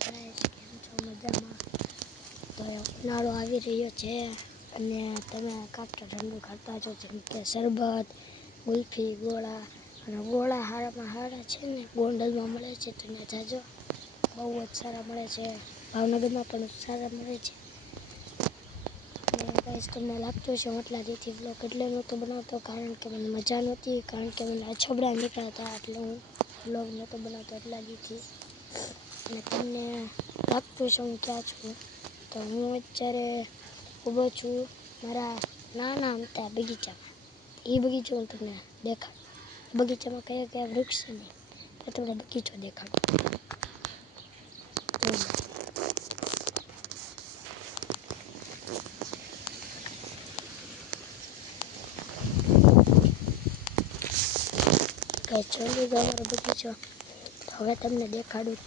Guys કેમ છો મજામાં? તો ઉનાળો આવી રહ્યો છે અને તમે કાચા ઠંડુ ખાતા છો જેમ કે શરબત, ગુલ્ફી, ગોળા. અને ગોળા હારામાં હારા છે ને ગોંડલમાં મળે છે તમે જાજો, બહુ જ સારા મળે છે. ભાવનગરમાં પણ સારા મળે છે. અને ગાઈસ તમને લાગતું હશે હું એટલા દીથી વ્લોગ એટલે નહોતો બનાવતો કારણ કે મને મજા નહોતી, કારણ કે મને અછબડા નીકળ્યા એટલે હું વ્લોગ નહોતો બનાવતો એટલા દીથી. અને તમને લાગતું હશે હું ક્યાં છું, તો હું અત્યારે ઊભો છું મારા નાના અમથા બગીચામાં. એ બગીચો હું તમને દેખાડું. બગીચામાં કયા કયા વૃક્ષ છે ને તો તમને બગીચો દેખાડું. જોઈ લો અમારો બગીચો. હવે તમને દેખાડું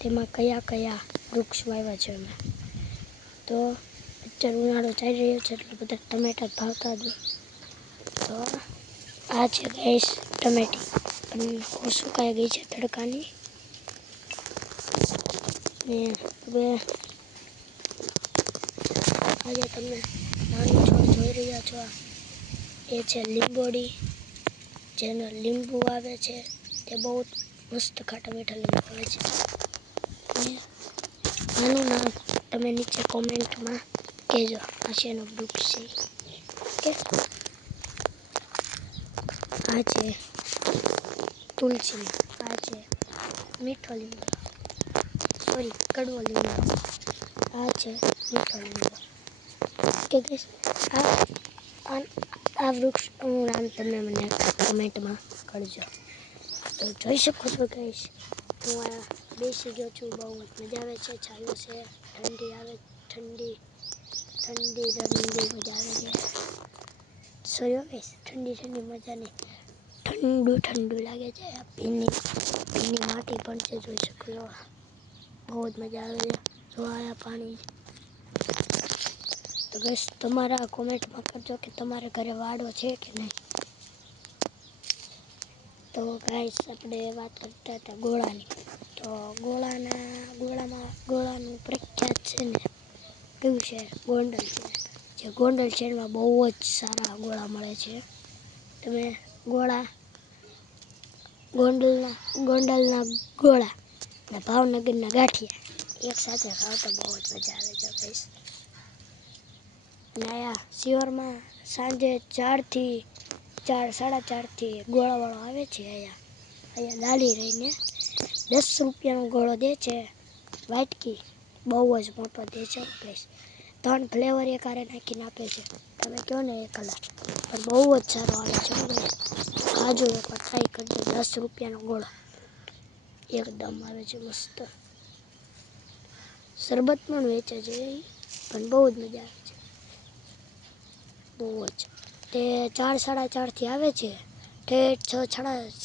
તેમાં કયા કયા વૃક્ષ વાવ્યા છે અમે. તો અત્યારે ઉનાળો ચાલી રહ્યો છે એટલે બધા ટમેટા ભાવતા જ. તો આ છે ગાઈસ ટમેટી, પણ સુકાઈ ગઈ છે તડકાની. ને હવે આજે તમે નાનું છોડ જોઈ રહ્યા છો, એ છે લીંબોડી, જેનો લીંબુ આવે છે તે બહુ મસ્ત ખાટા મીઠા લીંબુ આવે છે. અને આનું નામ તમે નીચે કોમેન્ટમાં કહેજો, આ શેનો વૃક્ષ છે. ઓકે, આ છે તુલસી, આ છે મીઠો લીમડો, સોરી કડવો લીમડો, આ છે મીઠો લીમડો. કે આ વૃક્ષનું નામ તમે મને કમેન્ટમાં કરજો. તો જોઈ શકો છો ગાઈસ, હું આ બેસી ગયો છું, બહુ જ મજા આવે છે, છાયો છે, ઠંડી આવે, ઠંડી મજા આવે છે. સોરી ગાઈસ, ઠંડી મજા નહીં, ઠંડુ લાગે છે. ભીની માટી પણ છે, જોઈ શકો છો. બહુ જ મજા આવે છે જોવાના પાણી. તો ગાઈસ તમારા કોમેન્ટમાં કરજો કે તમારા ઘરે વાડો છે કે નહીં. તો ગાઈસ આપણે વાત કરતા હતા ગોળાની. તો ગોળાનું પ્રખ્યાત છે ને કેવું છે, ગોંડલ છે. જે ગોંડલ શહેરમાં બહુ જ સારા ગોળા મળે છે. તમે ગોંડલના ગોળા અને ભાવનગરના ગાંઠિયા એક સાથે ખાવ તો બહુ જ મજા આવે છે ગાઈસ. અને અહીંયા શિહોરમાં સાંજે 4 સાડા 4 ગોળાવાળો આવે છે. અહીંયા લાલી રહીને 10 રૂપિયાનો ગોળો દે છે, વાટકી બહુ જ મોટો દે છે ગાઈસ. 3 ફ્લેવર એક હારે નાખીને આપે છે, તમે કહો ને એ કલર, પણ બહુ જ સારો આવે છે ગાઈસ. ખાજો એકવાર, ટ્રાય કરજો. 10 રૂપિયાનો ગોળો એકદમ આવે છે મસ્ત. શરબત પણ વેચે છે, પણ બહુ જ મજા આવે છે, બહુ જ. તે 4 સાડા 4 આવે છે, ઠેઠ 6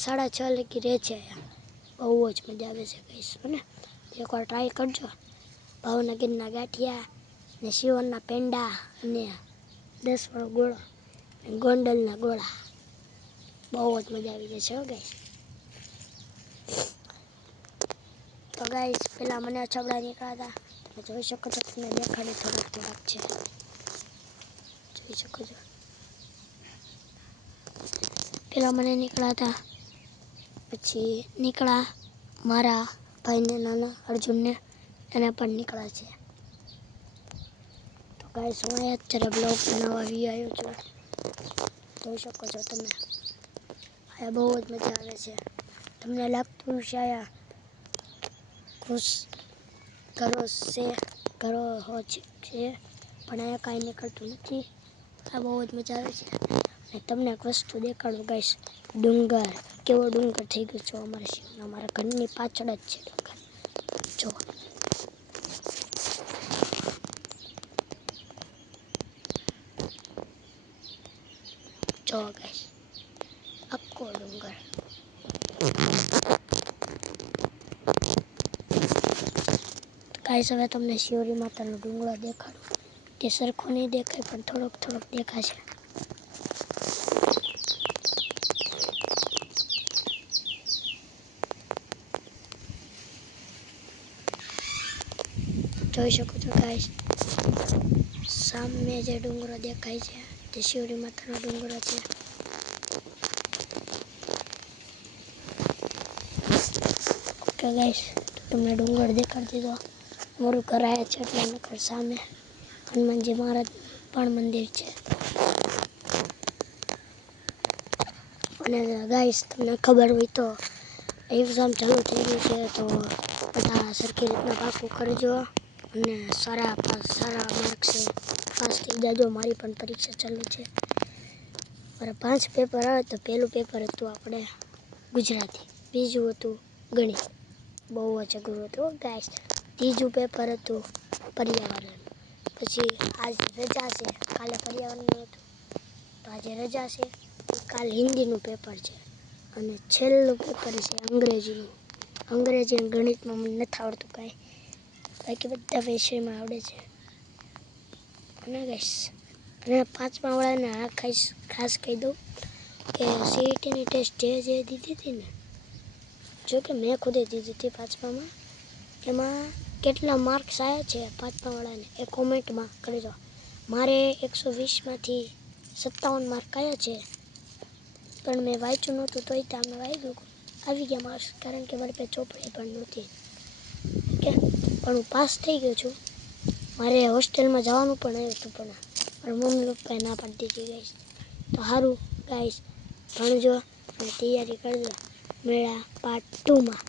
સાડા 6 લગી રહે છે. બહુ જ મજા આવે છે ગાઈસ. ને એકવાર ટ્રાય કરજો. ભાવનગરના ગાંઠિયા ને શિહોરના પેંડા અને 10 વાળો ગોળો અને ગોંડલના ગોળા, બહુ જ મજા આવી જશે હો ગાઈસ. તો ગાઈસ પેલા મને અછબડા નીકળ્યા હતા, તમે જોઈ શકો છો, તમને દેખાડી થોડાક છે, જોઈ શકો છો. પેલા મને નીકળ્યા હતા, પછી નીકળ્યા મારા ભાઈને નાના અર્જુનને, એને પણ નીકળ્યા છે. તો ગાઈસ હું અહીંયા અત્યારે બ્લોગ બનાવવા આવ્યો છું, જોઈ શકો છો તમે. અહીંયા બહુ જ મજા આવે છે. તમને લાગતું હશે અહીંયા ઘરો છે, પણ અહીંયા કાંઈ નીકળતું નથી. આ બહુ જ મજા આવે છે. અને તમને એક વસ્તુ દેખાડું ગાઈસ, ડુંગર કેવો ડુંગર થઈ ગયો છે અમારા શિહોરમાં. અમારા ઘરની પાછળ જ છે ડુંગર, જો ગાઈસ, આખો ડુંગર. ગાઈસ હવે તમને શિહોરી માતાનો ડુંગરો દેખાડું. તે સરખો નહીં દેખાય, પણ થોડોક દેખાશે. જોઈ શકો છો ગાઈસ, સામે જે ડુંગરો દેખાય છે તે શિવરી માતાનો ડુંગરો છે. ઓકે ગાઈસ, તમને ડુંગર દેખાડી દીધો. મારું ઘર આવ્યા છે એટલે નકર સામે હનુમાનજી મહારાજ પણ મંદિર છે. અને ગાઈસ, તમને ખબર હોય તો એક્ઝામ ચાલુ થઈ ગઈ છે, તો બધા સરખી રીતના પાકું કરજો અને સારા માર્ક્સે પાસ થઈ જાજો. મારી પણ પરીક્ષા ચાલુ છે. મારા 5 પેપર આવે તો પહેલું પેપર હતું આપણે ગુજરાતી, બીજું હતું ગણિત, બહુ જ અઘરું હતું ગાઈસ. ત્રીજું પેપર હતું પર્યાવરણ. પછી આજ રજા છે, કાલે પર્યાવરણનું હતું તો આજે રજા છે. કાલ હિન્દીનું પેપર છે અને છેલ્લું પેપર છે અંગ્રેજીનું. અંગ્રેજી અને ગણિતમાં મને નથી આવડતું કાંઈ, બાકી બધા વિષયમાં આવડે છે. અને ગાઈસ, અને 5મા વાળાને ખાસ કહી દઉં કે સીઈટીની ટેસ્ટ જે દીધી હતી ને, જો કે મેં ખુદે દીધી હતી 5મામાં, એમાં કેટલા માર્ક્સ આવ્યા છે 5મા વાળાને એ કોમેન્ટમાં કરજો. મારે 120માંથી 57 માર્ક આવ્યા છે, પણ મેં વાંચ્યું નહોતું તોય ત્યાં મેં આવી ગયા માર્ક્સ, કારણ કે મારી પાસે ચોપડી પણ નહોતી. ઓકે, પણ હું પાસ થઈ ગયો છું. મારે હોસ્ટેલમાં જવાનું પણ આવ્યું હતું, પણ મારા મમ્મી પપ્પાએ ના પાડી દીધી ગાઈસ. તો સારું ગાઈસ, ભણજો અને તૈયારી કરજો. મેળા પાર્ટ 2માં.